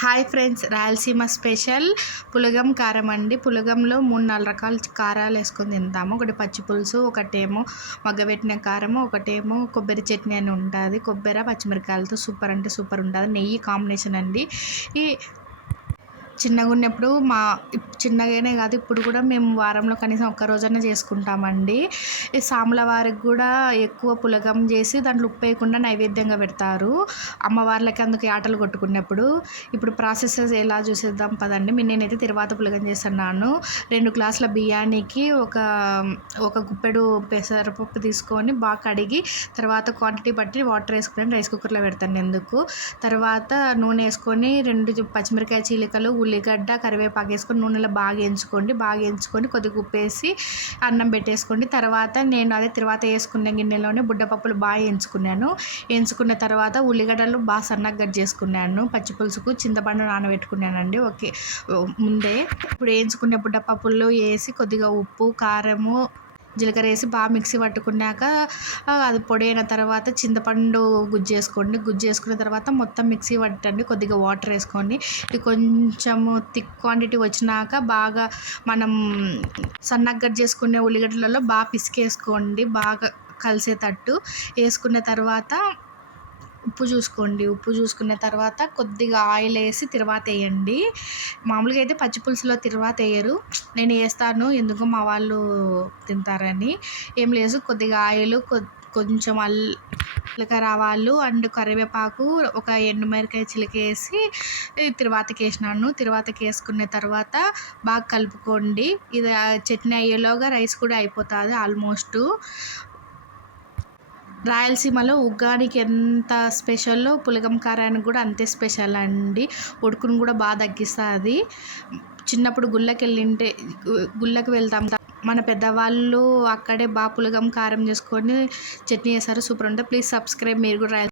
Hi friends Rayalaseema special పులగం కారం అండి. పులగంలో మూడు నాలుగు రకాల కారాలు వేసుకొని తింటాము. ఒకటి పచ్చి పులుసు ఒకటేమో మగ్గబెట్టిన కారము ఒకటేమో కొబ్బరి చట్నీ అని ఉంటుంది. కొబ్బరి పచ్చిమిరకాయలతో సూపర్ అంటే సూపర్ ఉంటుంది. నెయ్యి కాంబినేషన్ అండి. ఈ చిన్నగా ఉన్నప్పుడు మా ఇప్- చిన్నగానే కాదు ఇప్పుడు కూడా మేము వారంలో కనీసం ఒక్క రోజైనా చేసుకుంటామండి. ఈ సాముల వారికి కూడా ఎక్కువ పులగం చేసి దాంట్లో ఉప్పు వేయకుండా నైవేద్యంగా పెడతారు. అమ్మవార్లకి అందుకు ఆటలు కొట్టుకున్నప్పుడు. ఇప్పుడు ప్రాసెసెస్ ఎలా చూసేద్దాం పదండి. మీ నేనైతే తిరువాత పులగం చేస్తున్నాను. రెండు గ్లాసుల బియ్యానికి ఒక ఒక గుప్పెడు పెసరపప్పు తీసుకొని బాగా కడిగి తర్వాత క్వాంటిటీ బట్టి వాటర్ వేసుకొని రైస్ కుక్కర్లో పెడతాను ఎందుకు? తర్వాత నూనె వేసుకొని రెండు పచ్చిమిరకాయ చీలికలు ఉల్లిగడ్డ కరివేపాకు వేసుకొని నూనెలో బాగా ఎంచుకోండి బాగా ఎంచుకొని కొద్దిగా ఉప్పు వేసి అన్నం పెట్టేసుకోండి. తర్వాత నేను అదే తర్వాత వేసుకున్న గిన్నెలోనే బుడ్డపప్పులు బాగా ఎంచుకున్నాను ఎంచుకున్న తర్వాత ఉల్లిగడ్డలు బాగా సన్నగా కట్ చేసుకున్నాను. పచ్చి పులుసుకు చింతపండు నానబెట్టుకున్నానండి. ఓకే. ముందే ఇప్పుడు వేయించుకునే బుడ్డపప్పుల్లో వేసి కొద్దిగా ఉప్పు కారము జీలకర్ర వేసి బాగా మిక్సీ పట్టుకున్నాక అది పొడి అయిన తర్వాత చింతపండు గుజ్జు వేసుకోండి. గుజ్జు వేసుకున్న తర్వాత మొత్తం మిక్సీ పట్టండి. కొద్దిగా వాటర్ వేసుకోండి. ఇది కొంచెము థిక్ క్వాంటిటీ వచ్చినాక బాగా మనం సన్నగా కట్ చేసుకునే ఉల్లిగడ్డలలో బాగా పిసికేసుకోండి. బాగా కలిసేటట్టు వేసుకున్న తర్వాత ఉప్పు చూసుకోండి. ఉప్పు చూసుకున్న తర్వాత కొద్దిగా ఆయిల్ వేసి తిరువాత వేయండి. మామూలుగా అయితే పచ్చి పులుసులో తిరువాత వేయరు. నేను వేస్తాను. ఎందుకు మా వాళ్ళు తింటారని. ఏం లేదు. కొద్దిగా ఆయిల్ కొంచెం అల్ రావాలు అండ్ కరివేపాకు ఒక ఎండుమిరకాయ చిలికేసి తిరువాతకి వేసినాను. తిరువాతకి వేసుకున్న తర్వాత బాగా కలుపుకోండి. ఇది చట్నీ అయ్యేలోగా రైస్ కూడా అయిపోతుంది ఆల్మోస్ట్. రాయలసీమలో ఉగ్గానికి ఎంత స్పెషల్లో పులగం కారానికి కూడా అంతే స్పెషల్ అండి. ఉడుకును కూడా బాగా తగ్గిస్తుంది. చిన్నప్పుడు గుళ్ళకి వెళ్ళింటే గుళ్ళకి వెళ్తాం. మన పెద్దవాళ్ళు అక్కడే బాగా పులగం కారం చేసుకొని చట్నీ చేస్తారు. సూపర్ ఉంటుంది. Please subscribe. మీరు కూడా రాయల్